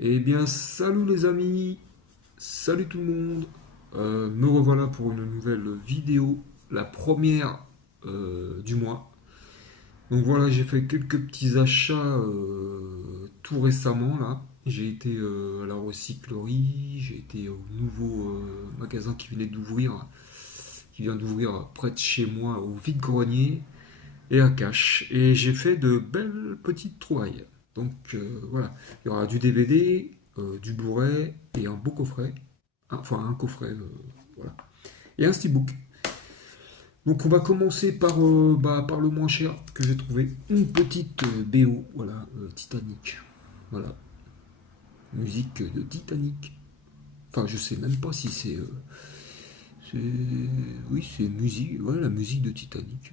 Eh bien, salut les amis, salut tout le monde. Me revoilà pour une nouvelle vidéo, la première du mois. Donc voilà, j'ai fait quelques petits achats tout récemment là. J'ai été à la recyclerie, j'ai été au nouveau magasin qui vient d'ouvrir près de chez moi au vide-grenier et à Cash. Et j'ai fait de belles petites trouvailles. Donc voilà, il y aura du DVD, du Blu-ray et un beau coffret. Enfin, un coffret, voilà. Et un steelbook. Donc on va commencer par le moins cher que j'ai trouvé. Une petite BO, voilà, Titanic. Voilà, musique de Titanic. Enfin, je sais même pas si c'est- oui, c'est musique, voilà, la musique de Titanic.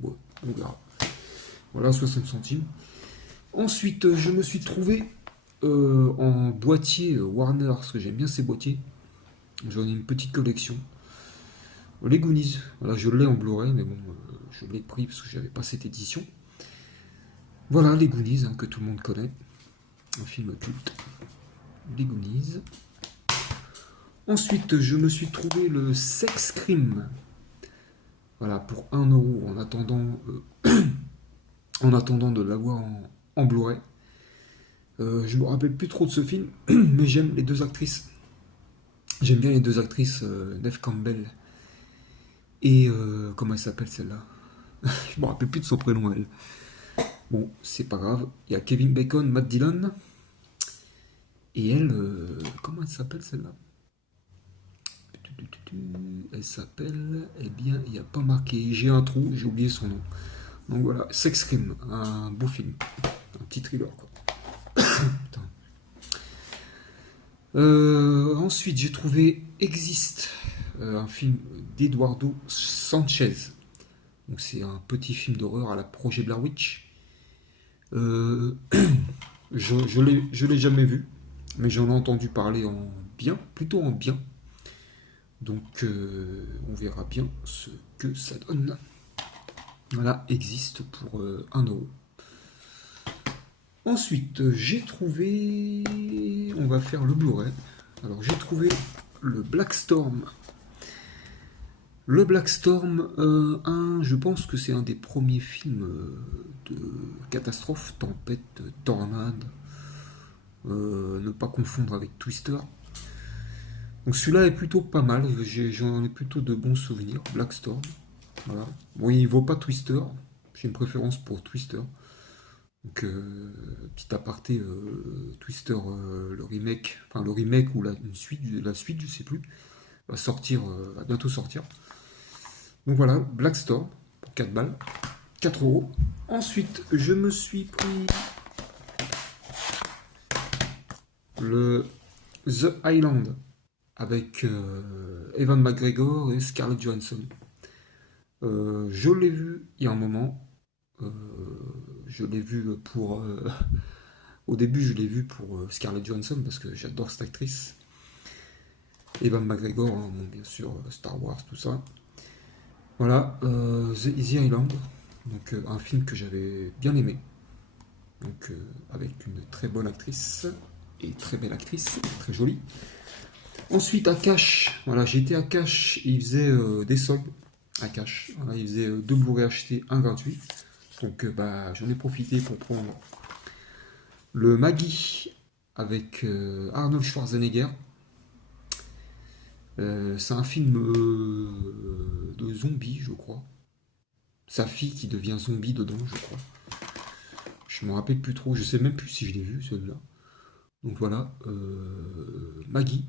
Ouais, on verra. Voilà, 60 centimes. Ensuite, je me suis trouvé en boîtier Warner, parce que j'aime bien ces boîtiers. J'en ai une petite collection. Les Goonies, voilà, je l'ai en Blu-ray, mais bon, je l'ai pris parce que j'avais pas cette édition. Voilà, les Goonies, hein, que tout le monde connaît. Un film culte. Les Goonies. Ensuite, je me suis trouvé le Sex Crime. Voilà, pour 1 € en attendant de l'avoir en Blu-ray. Je me rappelle plus trop de ce film, mais j'aime les deux actrices. J'aime bien les deux actrices, Neve Campbell et comment elle s'appelle celle-là. Je me rappelle plus de son prénom elle. Bon, c'est pas grave. Il y a Kevin Bacon, Matt Dillon et elle, comment elle s'appelle celle-là. Elle s'appelle, eh bien, il n'y a pas marqué. J'ai un trou, j'ai oublié son nom. Donc voilà, Sex Crime, un beau film, un petit thriller quoi. Putain. Ensuite, j'ai trouvé Exist, un film d'Eduardo Sanchez. Donc c'est un petit film d'horreur à la projet Blair Witch. Euh, je l'ai jamais vu, mais j'en ai entendu parler en bien, plutôt en bien. Donc on verra bien ce que ça donne. Voilà, existe pour 1 €. Ensuite, j'ai trouvé. On va faire le Blu-ray. Alors j'ai trouvé le Black Storm. Le Black Storm 1, je pense que c'est un des premiers films de catastrophe, tempête, tornade, ne pas confondre avec Twister. Donc celui-là est plutôt pas mal, j'en ai plutôt de bons souvenirs. Black Storm, voilà. Bon, il vaut pas Twister, j'ai une préférence pour Twister. Donc petit aparté, Twister, le remake, enfin le remake ou la suite, je sais plus, va sortir, va bientôt sortir. Donc voilà, Black Storm pour 4 balles, 4 €. Ensuite, je me suis pris le The Island avec Evan McGregor et Scarlett Johansson. Je l'ai vu il y a un moment. Euh, je l'ai vu pour. Au début, je l'ai vu pour Scarlett Johansson parce que j'adore cette actrice. Evan McGregor, hein, bon, bien sûr, Star Wars, tout ça. Voilà, The Island, donc un film que j'avais bien aimé. Donc avec une très bonne actrice et très belle actrice, très jolie. Ensuite à Cash, voilà, j'étais à Cash, il faisait des soldes à Cash. Voilà, il faisait 2 Blu-ray achetés, un gratuit. Donc bah, j'en ai profité pour prendre le Maggie avec Arnold Schwarzenegger. C'est un film de zombies, je crois. Sa fille qui devient zombie dedans, je crois. Je me rappelle plus trop, je sais même plus si je l'ai vu celui-là. Donc voilà, Maggie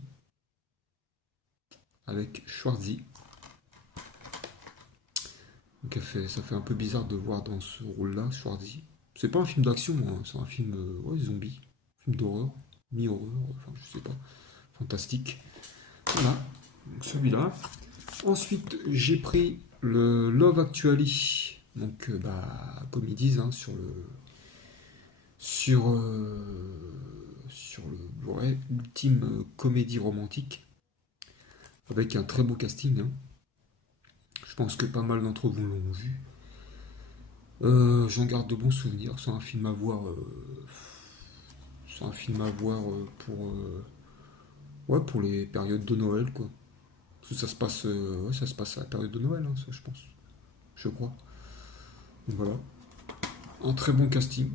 avec Schwarzy. Donc ça fait un peu bizarre de voir dans ce rôle-là Schwarzy. C'est pas un film d'action, hein, c'est un film ouais, zombie, film d'horreur, mi-horreur, enfin je sais pas, fantastique. Voilà, donc celui-là. Ensuite, j'ai pris le Love Actually, donc bah, comme ils disent hein, sur, sur le Blu-ray, ultime comédie romantique, avec un très beau casting, hein. Je pense que pas mal d'entre vous l'ont vu. J'en garde de bons souvenirs. C'est un film à voir c'est un film à voir ouais, pour les périodes de Noël, quoi. Parce que ouais, ça se passe à la période de Noël, hein, ça, je pense. Je crois. Donc voilà. Un très bon casting.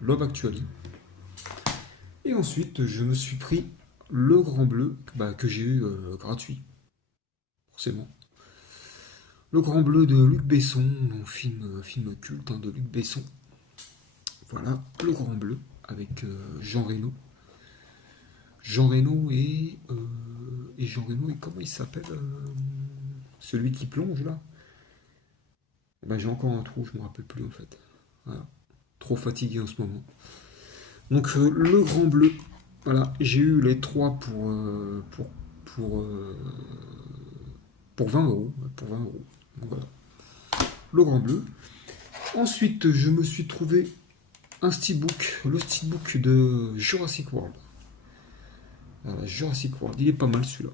Love Actually. Et ensuite, je me suis pris Le Grand Bleu, bah, que j'ai eu gratuit, forcément. Le Grand Bleu de Luc Besson, un film culte hein, de Luc Besson. Voilà, Le Grand Bleu, avec Jean Reno. Jean Reno et Jean Reno, et comment il s'appelle celui qui plonge là. Eh ben, j'ai encore un trou, je me rappelle plus en fait. Voilà. Trop fatigué en ce moment. Donc Le Grand Bleu, voilà, j'ai eu les trois pour, euh, pour 20 euros. Pour 20 euros. Donc, voilà. Le Grand Bleu. Ensuite, je me suis trouvé un steelbook, le steelbook de Jurassic World. Voilà, Jurassic World, il est pas mal celui-là,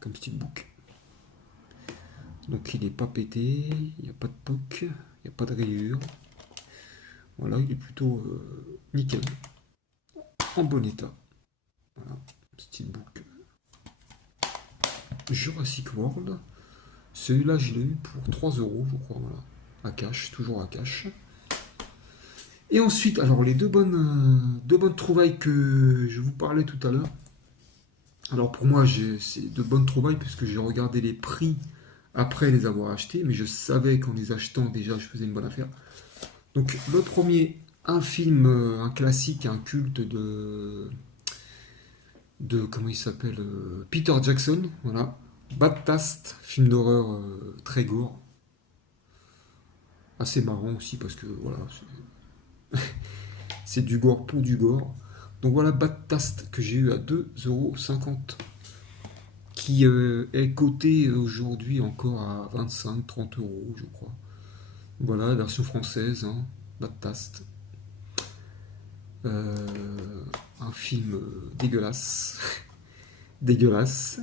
comme steelbook. Donc il n'est pas pété, il n'y a pas de poc, il n'y a pas de rayures. Voilà, il est plutôt nickel, en bon état. Voilà, steelbook Jurassic World. Celui-là, je l'ai eu pour 3 euros, je crois, voilà. À cash, toujours à cash. Et ensuite, alors les deux bonnes trouvailles que je vous parlais tout à l'heure. Alors pour moi, c'est de bonnes trouvailles puisque j'ai regardé les prix après les avoir achetés, mais je savais qu'en les achetant déjà, je faisais une bonne affaire. Donc le premier, un film, un classique, un culte de comment il s'appelle, Peter Jackson, voilà. Bad Taste, film d'horreur très gore, assez marrant aussi parce que voilà, c'est du gore pour du gore. Donc voilà, Bad Taste que j'ai eu à 2,50 € qui est coté aujourd'hui encore à 25-30 euros, je crois. Voilà, la version française, hein, Bad Taste. Euh, un film dégueulasse, dégueulasse,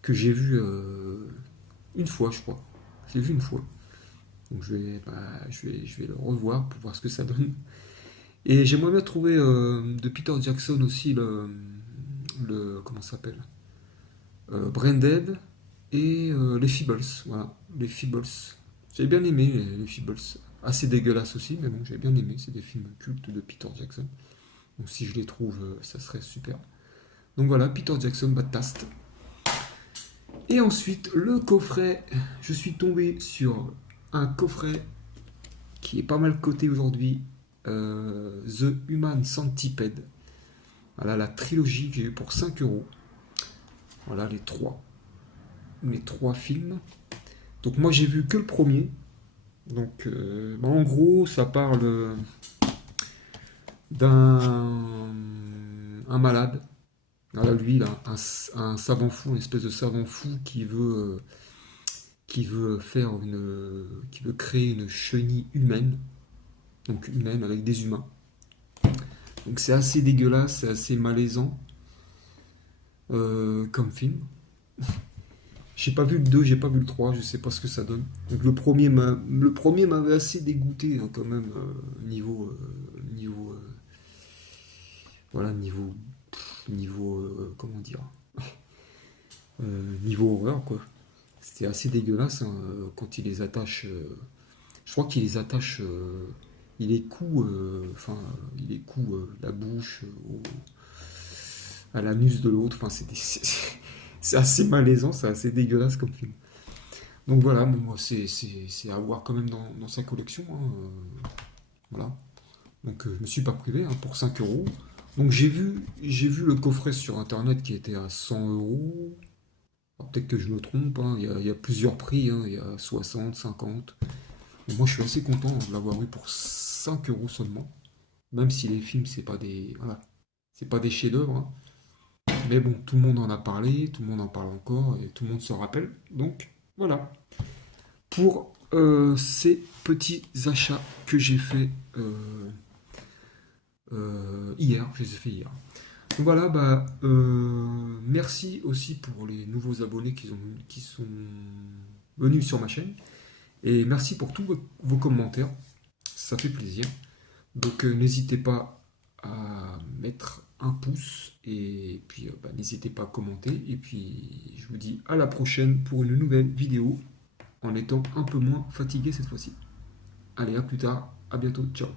que j'ai vu une fois, je crois. Je l'ai vu une fois. Donc je vais le revoir pour voir ce que ça donne. Et j'aimerais bien trouver de Peter Jackson aussi comment ça s'appelle Branded et les Feebles. Voilà, les Feebles. J'ai bien aimé les Feebles. Assez dégueulasse aussi, mais bon, j'ai bien aimé. C'est des films cultes de Peter Jackson. Donc si je les trouve, ça serait super. Donc voilà, Peter Jackson, Bad Taste. Et ensuite, le coffret. Je suis tombé sur un coffret qui est pas mal coté aujourd'hui. The Human Centipede. Voilà la trilogie que j'ai eu pour 5 euros. Voilà les trois films. Donc moi j'ai vu que le premier. Donc en gros ça parle d'un un malade. Voilà, lui il a un savant fou, une espèce de savant fou qui veut qui veut créer une chenille humaine. Donc humaine avec des humains. Donc c'est assez dégueulasse, c'est assez malaisant comme film. J'ai pas vu le 2, j'ai pas vu le 3, je sais pas ce que ça donne. Donc le premier m'avait assez dégoûté hein, quand même voilà comment dire niveau horreur quoi. C'était assez dégueulasse hein, quand il les attache. Je crois qu'il les attache. Il les coud la bouche à l'anus de l'autre. Enfin, c'est assez malaisant, c'est assez dégueulasse comme film. Donc voilà, bon, moi, c'est à voir quand même dans sa collection. Hein, voilà. Donc je me suis pas privé hein, pour 5 euros. Donc j'ai vu le coffret sur internet qui était à 100 euros. Alors, peut-être que je me trompe, hein, il y a plusieurs prix, hein, il y a 60, 50. Et moi je suis assez content de l'avoir eu pour 5 euros seulement. Même si les films, voilà, c'est pas des chefs-d'œuvre. Hein. Mais bon, tout le monde en a parlé, tout le monde en parle encore et tout le monde se rappelle. Donc voilà. Pour ces petits achats que j'ai fait hier, je les ai fait hier. Donc voilà, merci aussi pour les nouveaux abonnés qui sont venus sur ma chaîne. Et merci pour tous vos commentaires, ça fait plaisir. Donc n'hésitez pas à mettre un pouce et puis n'hésitez pas à commenter. Et puis je vous dis à la prochaine pour une nouvelle vidéo en étant un peu moins fatigué cette fois-ci. Allez, à plus tard, à bientôt, ciao.